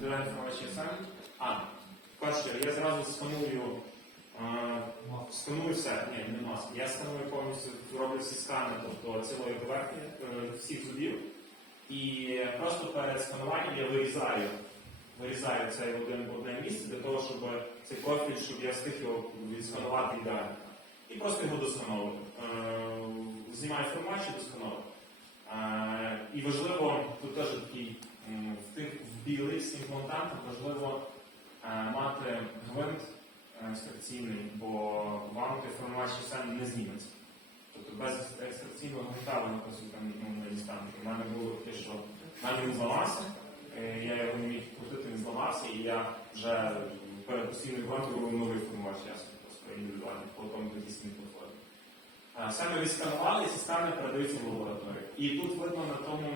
індивідуальна інформація сам. А, перше, я зразу сканую, сканую все, ні, не маску. Я сканую повністю, роблю всі скани, тобто цілої поверхні е, всіх зубів. І просто перед скануванням я вирізаю, вирізаю цей один одне місце для того, щоб цей профіль, щоб я встиг його відсканувати ідеально. І просто його доскановую. Е, Знімаю формат чи доскановую. Е, І важливо, тут теж такий м, в з імплантантах важливо е, мати гвинт е, екстракційний, бо вам той формат не зніметься. Тобто без екстракційного гвинта ви там не дістанете. У мене було таке, що мене він зламався, е, я його не міг крутити, він зламався, і я вже перед постійною гвинтом робив новий формат часу, просто індивідуальний, по тому тоді самі підходить. Саме відсканували, і ці скани передаються в лабораторію. І тут видно на тому,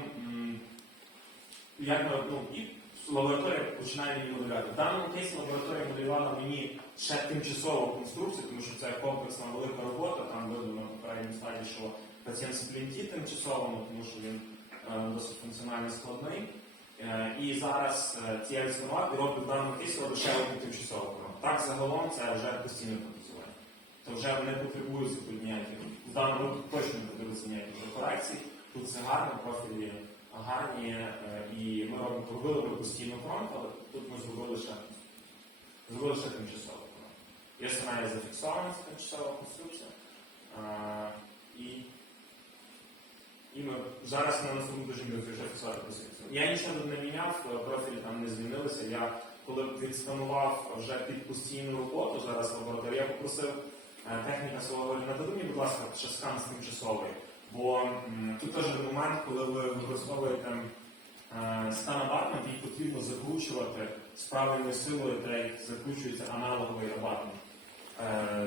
як ну, і лабораторія починає мені моделювати. В даному кейсі лабораторія моделювала мені ще тимчасову конструкцію, тому що це комплексна велика робота. Там видно на попередньому слайді, що пацієнт з тимчасовому, тому що він е, досить функціонально складний. Е, і зараз е, ці і роблю в даному кейсі ще одну тимчасову. Так, загалом це вже постійне працювання. То вже не потребується тут. В даному точно не потребується ніяких корекцій. Тут все гарно, профілі гарні, е, робили би постійно фронт, але тут ми зробили ще зробили ще тимчасово фронт. Є сценарій зафіксований, це тимчасова конструкція. І, і ми зараз на наступному будемо вже фіксувати конструкцію. Я нічого не міняв, профілі там не змінилися. Я коли відсканував вже під постійну роботу зараз в лабораторії, я попросив е, техніка свого надали мені, будь ласка, ще скан з тимчасовий. Бо тут теж момент, коли ви використовуєте е, стан абатмент, їх потрібно закручувати з правильною силою, де як закручується аналоговий абатмент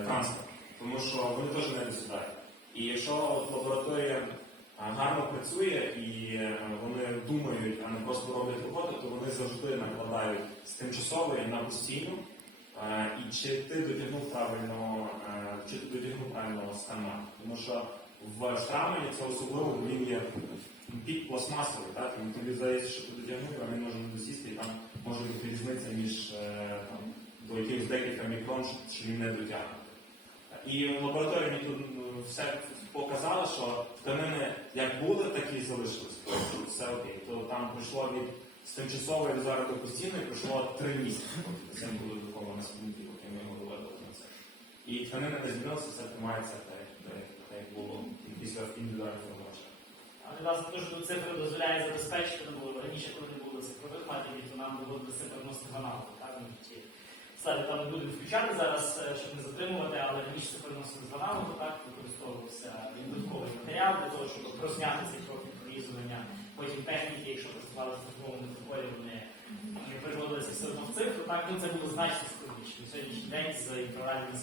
транспорт. Тому що вони теж не досідають. І якщо лабораторія е, гарно працює і е, вони думають, а не просто роблять роботу, то вони завжди накладають з тимчасової на постійну. І чи ти дотягнув правильно, чи ти дотягнув правильного стана? Тому що в штрамені це особливо, він є пік пластмасовий, так? Тому тобі здається, що ти дотягнув, а він може не досісти, і там може бути різниця між е, там, до якихось декілька мікрон, що- він не дотягнутий. І в лабораторії мені тут ну, все показало, що тканини як були, так і залишились. Все окей. То там пройшло від з тимчасової до зараз до постійної пройшло три місяці. Це було такого на спинті, поки ми його доводили на це. І тканини не змінилися, все тримається так, як було після індивідуального те, що цифри дозволяє забезпечити, ну, бо раніше, коли не було цифрових методів, то нам переносити в аналог. Так? Слайди там не будемо включати зараз, е, щоб не затримувати, але раніше з аналогу, так, використовувався додатковий матеріал для того, щоб розняти цей профіль прорізування. Потім техніки, якщо працювали з службовими протоколі, вони переводилися все одно в цифру. Так, ну це було значно складніше. Сьогоднішній день з інфраральними